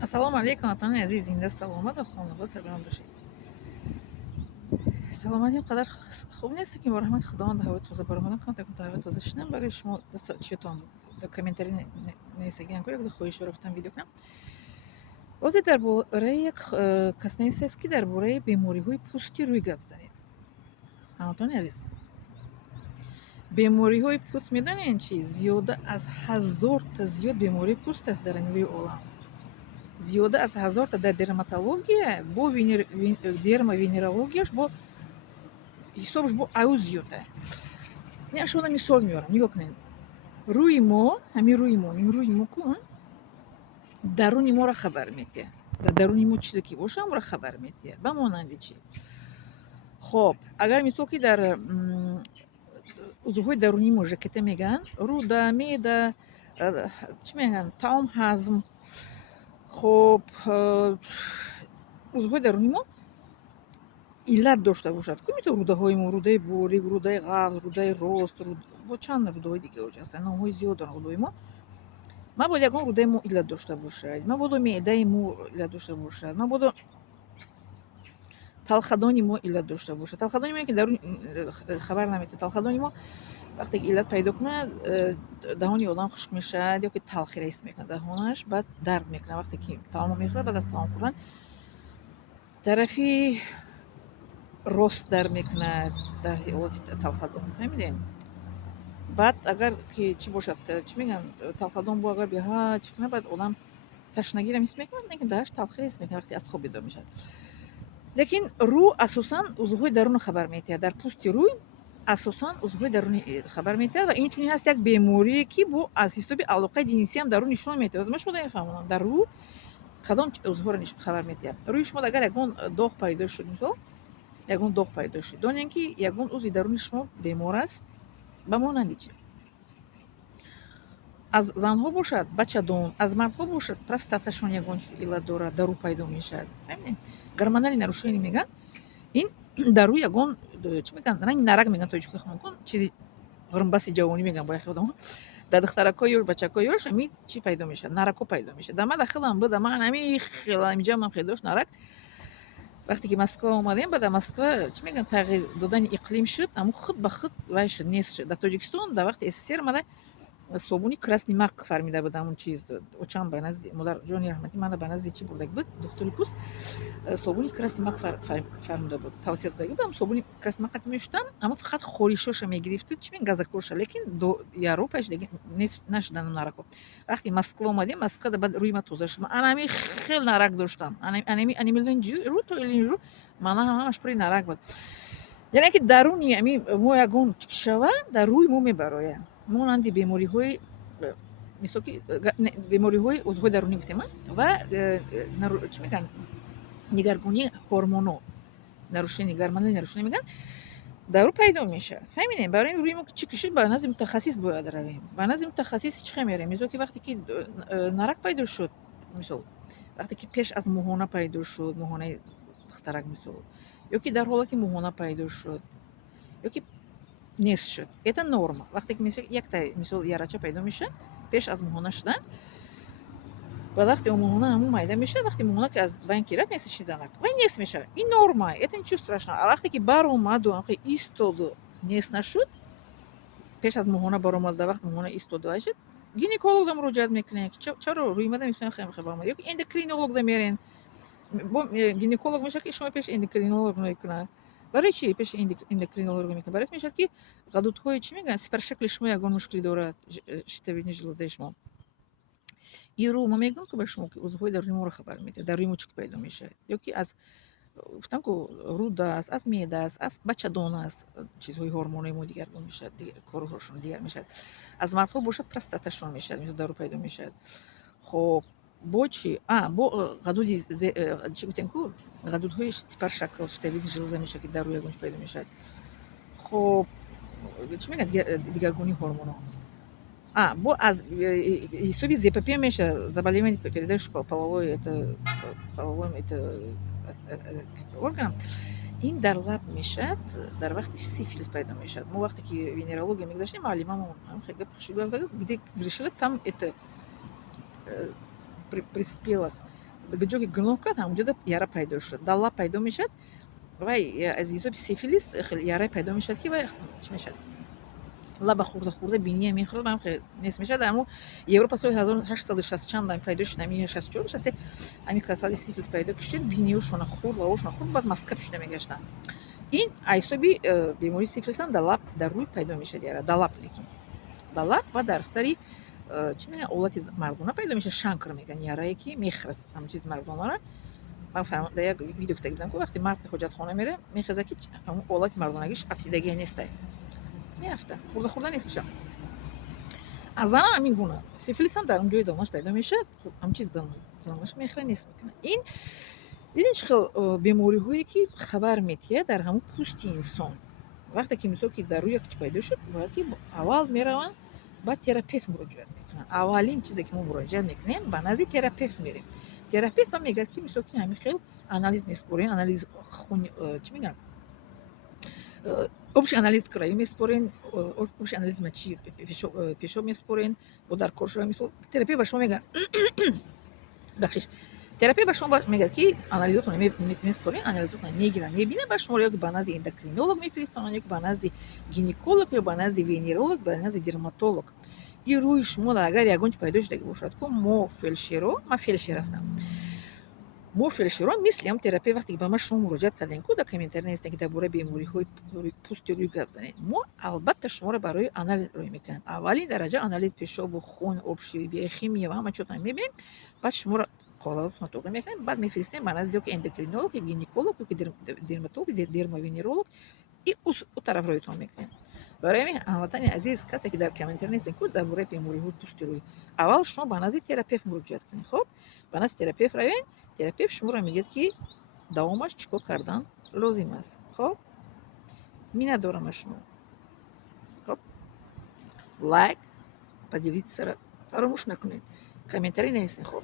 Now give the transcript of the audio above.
السلام علیکم وطن عزیز، زنده سلامت و خانواده سلام باشید. سلامتی قدر خوب نیست که با رحمت خداوند هوای تازه برآمدن کنم. تکون هوای تازه شدن برای شما چیتون در کامنتاری نویسگی کنید که خواهش رو گفتم ویدیو کنم. وقتی درباره یک کس نویسه که درباره بیماری های پوستی روی گپ زنید. همتون عزیز، بیماری های پوست میدونین چی؟ زیاده از 1000 تا زیاد بیماری پوست است در روی عالم. زیاده از 1000 تا در درماتولوژی با درموینرولوژیش با حسابش با او زیاده. نه شما مثال میارم، نگاه کنین. روی ما، همین روی ما کن درون ما را خبر میده. در درون ما چیزی که باشه ما را خبر میده. به مانند چی؟ خب اگر مثال که در عضوهای درونی ما که میگن روده، معده، چی میگن، طعم، هضم. خب عضوهای درونی ما علت داشته باشد که میتونه روده های ما، روده باریک، روده غلظ، روده راست، با چند روده های دیگه هستن، نام های زیاد دارن روده ما. مبادا ягон рӯдаи мо иллат дошта бошад, мабодо меъдаи мо иллат дошта бошад, мабодо талхадони мо иллат дошта бошад. Талхадони мо ки дарун хабар намедиҳад. Талхадони мо вақте ки иллат пайдо кунад, даҳони одам хушк мешавад ё ки талхи раис мекунад даҳонаш, баъд дард мекунад. вақте ки таомо мехӯрад, баъд аз таом хӯрдан тарафи рост дард мекунад дар ҳолати талхадон. фаҳмидем? баъд агар ки чӣ бошад, чӣ мегӯянд, талхадон бо агар биҳа чӣ кунад, баъд одам ташнагиро ҳис мекунад, лекин дараш талхӣ ҳис мекунад вақте аз хоб бедор мешавад. лекин рӯ асосан узвҳои дарунро хабар медиҳад. дар пӯсти рӯй асосан узвҳои дарунӣ хабар медиҳад ва инчунин ҳаст як беморие ки бо аз ҳисоби алоқаи ҷинсиам дар рӯ нишон медиҳад. Ма шумо мефаҳмонам дар рӯ кадом узвҳоро хабар медиҳад. рӯи шумо агар ягон доғ пайдо шуд, мисол ягон доғ пайдо шуд, донем ки ягон узви даруни шумо бемор аст. ба монанди чӣ? аз занҳо бошад бачадон, аз мардҳо бошад простаташон ягон иллат дорад, дар рӯ пайдо мешавад. гормонали нарушение меган. ин дар рӯ ягон чӣ меган, ранги нарак меган, тоҷикои хунукон чизи ғирмбаси ҷавонӣ меган бо яхи одамон. дар духтаракҳои ё бачакҳои ёш ҳами чӣ пайдо мешавад, наракҳо пайдо мешавад. Дар ман дахилам буда, ман ҳами хела инҷамам хеле дошт нарак. вақте ки Москва омадем, баъд дар Москва чӣ меган, тағйир додани иқлим шуд, аммо худ ба худ вай шуд, нест шуд. Дар Тоҷикистон дар вақти СССР омада собуни красни мак фармида будам. Он чиз очам ба назди модар ҷони раҳматӣ мана ба назди чӣ бурдагӣ буд, духтури пӯст собуни красни мак фармида буд, тавсия додагӣ будам. собуни красни мак мешудам, аммо фақат хоришоша мегирифту, чӣ мегӯянд, газакоша, лекин яропааш деги нест нашудан наракҳо. вақти Москва омадем, Москва баъд рӯи ман тоза шуд. Ман ҳами хел нарак доштам, анеми линҷи рӯ то линҷу мана ҳамаш пури нарак буд. яъне ки даруни ами мо ягон шавад дар рӯи мо мебарояд. монанди бемориҳои мисол ки бемориҳои узвҳои дарунӣ гуфтем ва чӣ мегӯянд, нигаргунии ҳормоно, нарушение, гормонали нарушение мегӯянд, дар рӯ пайдо мешавад. фаҳмидем? барои рӯи мо чӣ кушид, ба назди мутахассис бояд равем. ба назди мутахассис чӣ хел меравем? мисол ки вақте ки нарак пайдо шуд, мисол вақте ки пеш аз моҳона пайдо шуд, моҳонаи духтарак мисол, ё ки дар ҳолати моҳона пайдо шуд, ё ки нест шуд, это норма. вақте ки якта мисол ярача пайдо мешавад пеш аз моҳона шудан, ва вақте он моҳона ҳамон майда мешавад, вақте моҳона ки аз байн ки рафт нест чизанак, вай нест мешавад. ин норма, это ничего страшного. А вақте ки баромаду истоду нест нашуд, пеш аз моҳона баромад, дар вақти моҳона истоду ай шуд, гинекологда муроҷиат мекунем ки чаро рӯи мада мисоли хеле баромад, ё ки эндокринологда мерен. гинеколог мешавад ки шумо пеш эндокринолог мекунад. барои чӣ пеши эндокринолог мекунад? барои мешавад ки ғадудҳои чӣ мегӯянд, сипаршакли шумо ягон мушкиле дорад, щитовидни железаи шумо. ин рӯ мо мегӯем ки ба шумо ки узвҳои даруни моро хабар медиҳад, дар рӯи мо чӣ пайдо мешавад. ё ки аз гуфтам ку руда аст, аз меъда аст, аз бачадон аст, чизҳои ҳормонои мо дигаргун мешавад, корҳошон дигар мешавад. аз мардҳо бошад простаташон мешавад, мисол дар рӯ пайдо мешавад. хоб бо чӣ? Бо ғадуди чӣ гуфтем ку ғадудҳои сипаршакл, щитовидни железа мешавад ки дар рӯи ягон пайдо мешавад. хоб чӣ мегӯянд, дигаргунии ҳормоно. бо аз ҳисоби ЗПП мешавад, заболевание передающее половой органам. ин дар лаб мешавад, дар вақти сифилис пайдо мешавад. мо вақте ки венерология мегузаштем, маълимамон хеле гап грешила, там это приспелост. جا که گناه کرد همونجا یاره پیدا شد، دلا پیدا میشد و از حساب سیفیلیس خیلی یاره پیدا میشد که و چی میشد لب خورده خورده بینی میخورد من خیلی نیست میشد. اما یوروپا سال 1860 چند هم پیدا شد، همین 64 شد همین کسال سیفیلیس پیدا کشید، بینیشون خورد لباشون خورد، بعد مسکه شده میگشتن. این айсоби бемории сифилис ҳам дар рӯй пайдо мешавад, яра дар лаб, лекин дар лаб ва дар сари чӣ мегӯянд олати мардона пайдо мешавад, шанкр мегӯянд, ярае ки мехрас ҳамун чизи мардонаро. ман дар як видео гуфта будам ки вақте мард ҳоҷатхона мере мехезад ки ҳамун олати мардонагиш афтидагия нестай, меафта хурда хурда нест мешавад. аз занам ҳамин гуна сифилис ҳам дар он ҷои занонаш пайдо мешавад, ҳамун чизи занонаш мехӯра нест мекунад. ин дидин чӣ хел бемориҳое ки хабар метиҳад дар ҳамун пӯсти инсон. вақте ки мисол ки дар рӯи як чӣ пайдо шуд, бояд ки аввал мераванд ба терапевт муроҷиат мекунанд. аввалин чизе ки мо муроҷиат мекунем ба назди терапевт мерем. терапевт ба мегӯяд ки мисол ки ҳамин хел анализ меспорен, анализ хун чӣ мегӯянд общий анализ крови меспорен, общий анализ мочи, пешоб меспорен, бо дар кор шуда мисол терапевт ба шумо мегӯяд бахшиш терапия ба шумо мегӯяд ки анализотон меспорен, анализотон мегиранд, мебинанд, ба шуморо ё ки ба назди эндокринолог мефиристонанд, ё ки ба назди гинеколог, ё ба назди венеролог, ба назди дерматолог. ин рӯи шумо агар ягон чиз пайдо шуда бошад ки мо фелшеро, ман фелшер ҳастам, мо фелшеро мисли ҳам терапия вақте ки ба ман шумо муроҷиат кардем ку документария нестем ки дар бораи бемориҳои пӯсти рӯй гап занем, мо албатта шуморо барои анализ рӯй мекунем. аввалин дараҷа анализ пешобу хун, обшиви, биохимия ва ҳама чизотон мебинем, баъд шуморо қолаотон тоғи мекунем, баъд мефиристем ба назди ё ки эндокринолог, ё гинеколог, ё ки дерматолог, дермовенеролог, и ӯ тараф рӯйтон мекунем. барои ҳамин ҳамватани азиз, касе ки дар комментария нестем ку дар бораи бемориҳои пӯсти рӯй, аввал шумо ба назди терапевт муроҷиат кунед. хоб ба назди терапевт равед, терапевт шуморо мегӯяд ки давомаш чӣ кор кардан лозим аст. хоб миннатдорам аз шумо. хоб лайк, поделиться фаромӯш накунед, комментарий нависед. хоб